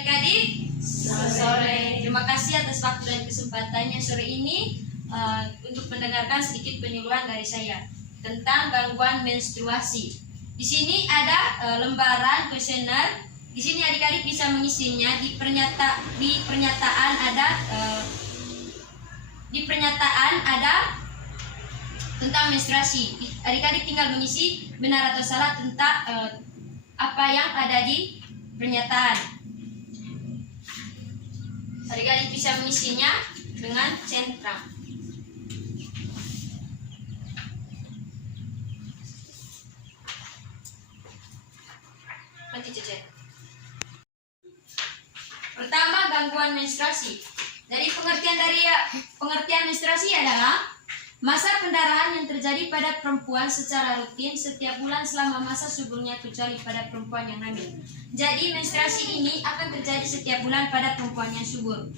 adik-adik? Sore. Terima kasih atas waktu dan kesempatannya sore ini untuk mendengarkan sedikit penyuluhan dari saya tentang gangguan menstruasi. Di sini ada lembaran kuesioner. Di sini adik-adik bisa mengisinya. Di pernyataan ada tentang menstruasi. Adik-adik tinggal mengisi benar atau salah tentang apa yang ada di pernyataan. Adik-adik bisa mengisinya dengan centang. Nanti cecet. Pertama, gangguan menstruasi. Jadi pengertian menstruasi adalah masa pendarahan yang terjadi pada perempuan secara rutin setiap bulan selama masa suburnya kecuali pada perempuan yang hamil. Jadi menstruasi ini akan terjadi setiap bulan pada perempuan yang subur.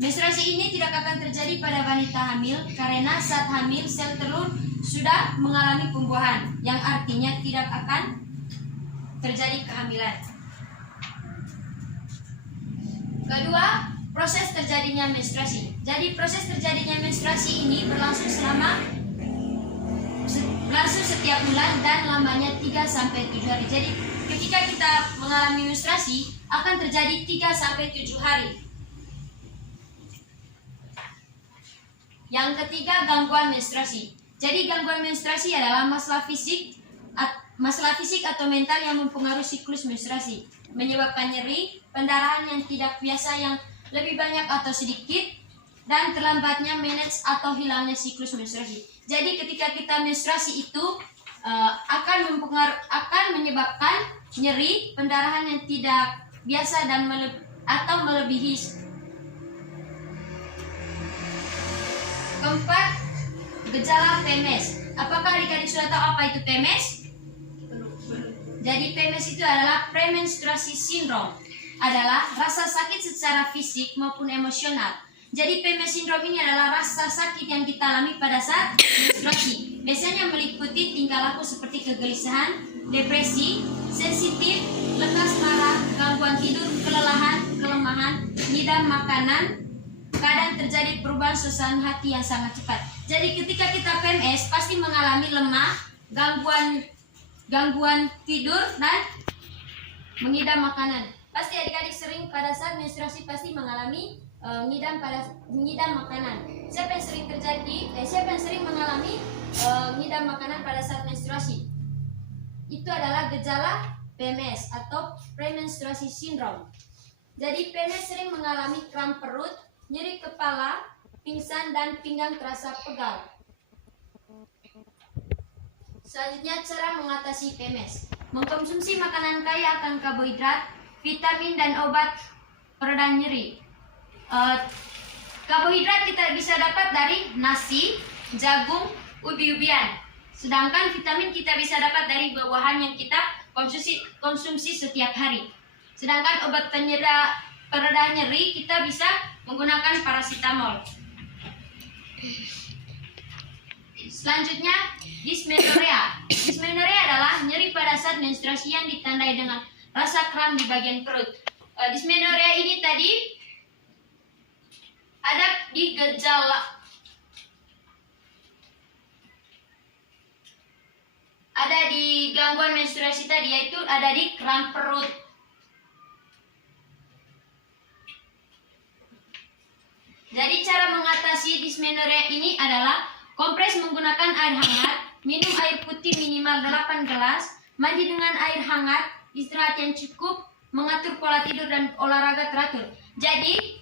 Menstruasi ini tidak akan terjadi pada wanita hamil karena saat hamil sel telur sudah mengalami pembuahan, yang artinya tidak akan terjadi kehamilan. Kedua, proses terjadinya menstruasi. Jadi proses terjadinya menstruasi ini berlangsung setiap bulan dan lamanya 3-7 hari. Jadi ketika kita mengalami menstruasi akan terjadi 3-7 hari. Yang ketiga, gangguan menstruasi. Jadi gangguan menstruasi adalah masalah fisik atau mental yang mempengaruhi siklus menstruasi, menyebabkan nyeri, pendarahan yang tidak biasa yang lebih banyak atau sedikit, dan terlambatnya menses atau hilangnya siklus menstruasi. Jadi ketika kita menstruasi itu akan menyebabkan nyeri, pendarahan yang tidak biasa dan melebihi. Keempat, gejala PMS. Apakah adik-adik sudah tahu apa itu PMS? Jadi PMS itu adalah premenstruasi syndrome, adalah rasa sakit secara fisik maupun emosional. Jadi PMS syndrome ini adalah rasa sakit yang kita alami pada saat menstruasi. Biasanya meliputi tingkah laku seperti kegelisahan, depresi, sensitif, lekas marah, gangguan tidur, kelelahan, kelemahan, ngidam makanan. Kadang terjadi perubahan suasana hati yang sangat cepat. Jadi ketika kita PMS pasti mengalami lemah, gangguan tidur, dan mengidam makanan. Pasti adik-adik sering pada saat menstruasi pasti mengalami ngidam makanan. Siapa yang sering mengalami ngidam makanan pada saat menstruasi? Itu adalah gejala PMS atau premenstruasi syndrome. Jadi PMS sering mengalami kram perut, nyeri kepala, pingsan, dan pinggang terasa pegal. Selanjutnya, cara mengatasi PMS. Mengkonsumsi makanan kaya akan karbohidrat, vitamin, dan obat peredam nyeri. Karbohidrat kita bisa dapat dari nasi, jagung, ubi-ubian. Sedangkan vitamin kita bisa dapat dari buah-buahan yang kita konsumsi setiap hari. Sedangkan obat peredam nyeri kita bisa menggunakan paracetamol. Selanjutnya, dysmenorrhea. Dysmenorrhea adalah nyeri pada saat menstruasi yang ditandai dengan rasa kram di bagian perut. Dysmenorrhea ini tadi ada di gangguan menstruasi tadi, yaitu ada di kram perut. Jadi cara mengatasi dysmenorrhea ini adalah kompres menggunakan air hangat, minum air putih minimal 8 gelas, mandi dengan air hangat, istirahat yang cukup, mengatur pola tidur dan olahraga teratur. Jadi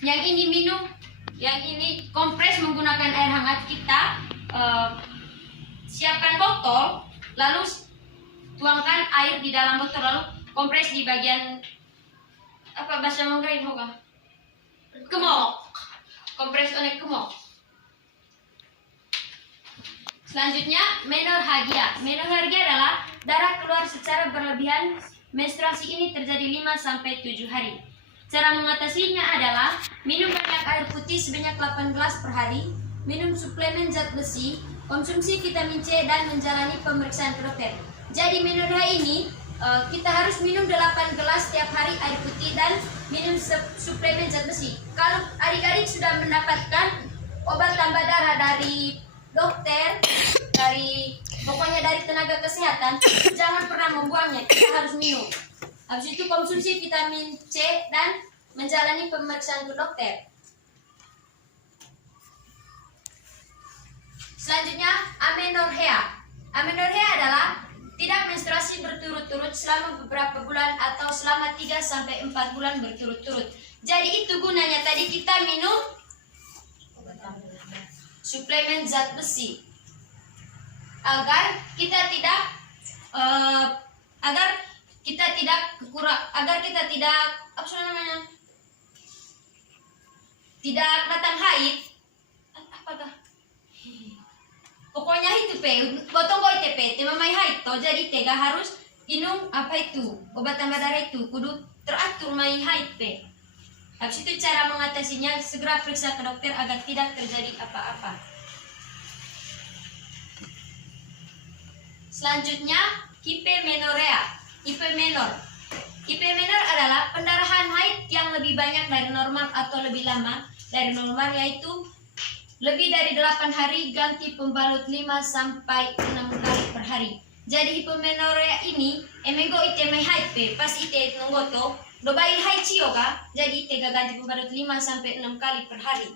yang ini kompres menggunakan air hangat, kita siapkan botol, lalu tuangkan air di dalam botol, lalu kompres di bagian apa bahasa Mandarin hoga? Kemok. Kompres oleh kemok. Selanjutnya, menorrhagia. Menorrhagia adalah darah keluar secara berlebihan. Menstruasi ini terjadi 5-7 hari. Cara mengatasinya adalah minum banyak air putih sebanyak 8 gelas per hari, minum suplemen zat besi, konsumsi vitamin C, dan menjalani pemeriksaan ke dokter. Jadi menorrhea ini kita harus minum 8 gelas setiap hari air putih dan minum suplemen zat besi. Kalau adik-adik sudah mendapatkan obat tambah darah dari dokter, pokoknya dari tenaga kesehatan, jangan pernah membuangnya, kita harus minum. Habis itu konsumsi vitamin C dan menjalani pemeriksaan ke dokter. Selanjutnya, amenorrhea. Amenorrhea adalah tidak menstruasi berturut-turut selama beberapa bulan atau selama 3-4 bulan berturut-turut. Jadi itu gunanya tadi kita minum suplemen zat besi agar kita tidak tidak datang haid. Apakah? Pokoknya itu potong kau itu tema mai haid toh, jadi tega harus minum obat tambah darah itu kudu teratur mai haid pe. Habis itu cara mengatasinya segera periksa ke dokter agar tidak terjadi apa-apa. Selanjutnya hipemenorrea. Hipemenor adalah pendarahan haid yang lebih banyak dari normal atau lebih lama dari normal, yaitu lebih dari 8 hari ganti pembalut 5-6 kali per hari. Jadi hipemenorrea ini emego ite mai haid pe pas ite nunggoto do bail haid yoga, jadi ite ganti pembalut 5-6 kali per hari.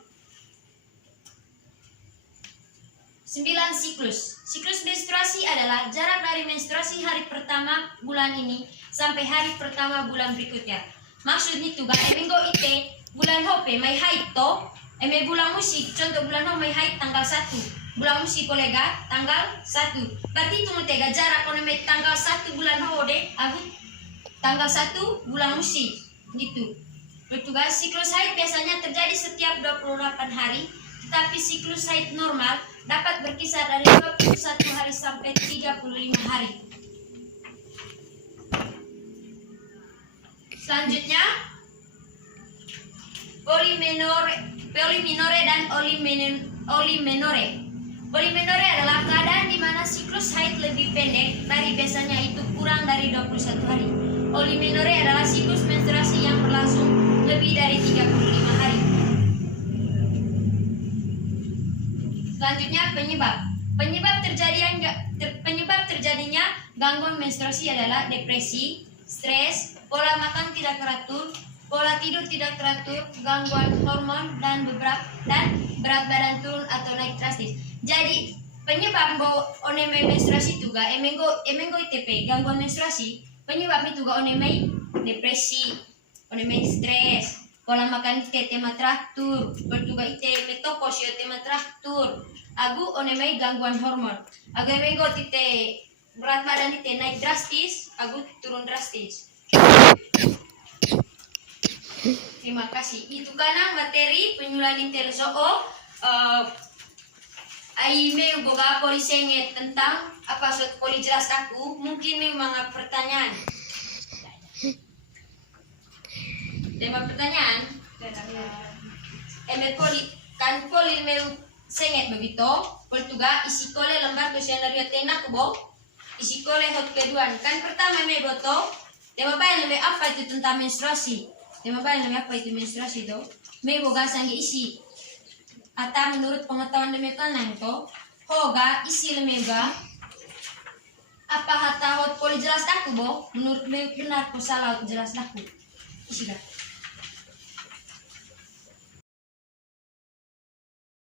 9. Siklus menstruasi adalah jarak dari menstruasi hari pertama bulan ini sampai hari pertama bulan berikutnya. Maksudnya juga emego ite bulan hope mai haid to, eme bulan musik, contoh bulan ho mai haid tanggal 1. Bulan musik kolega tanggal 1. Berarti itu tega jarak kalau tanggal 1 bulan ho de aku tanggal 1 bulan musik gitu. Juga siklus haid biasanya terjadi setiap 28 hari, tetapi siklus haid normal dapat berkisar dari 21 hari sampai 35 hari. Selanjutnya, polimenore dan olimenore. Polimenore adalah keadaan di mana siklus haid lebih pendek dari biasanya, itu kurang dari 21 hari. Olimenore adalah siklus menstruasi yang berlangsung lebih dari 35 hari. Selanjutnya, penyebab terjadinya gangguan menstruasi adalah depresi, stres, pola makan tidak teratur, pola tidur tidak teratur, gangguan hormon dan berat badan turun atau naik drastis. Jadi penyebab oneme menstruasi itu ga emengo ITP gangguan menstruasi, penyebab itu ga oneme depresi, oneme stres, pola makan ite tema teratur, bertuga ite metopos yo tema teratur, agu oneme gangguan hormon, agu emengo ite berat badan ite naik drastis, agu turun drastis. Terima kasih. Itu karena materi penyuluhan intersoo Aime boga poli senget tentang apa suatu poli jelas aku. Mungkin memang pertanyaan. Tema pertanyaan. Poli meu senget begitu. Portuga isi kole lembar kuesionario tenak bo. Isi kole hot keduan. Kan pertama me boto. Tema bayan lebih apa itu tentang menstruasi. Tema bayan lebih apa itu menstruasi do. Me boga sangge isi. Atau menurut pengetahuan demikian to, hoga isi lemega apa hata hot poli jelas aku bo, menurut benar ko salah jelas aku isi dah.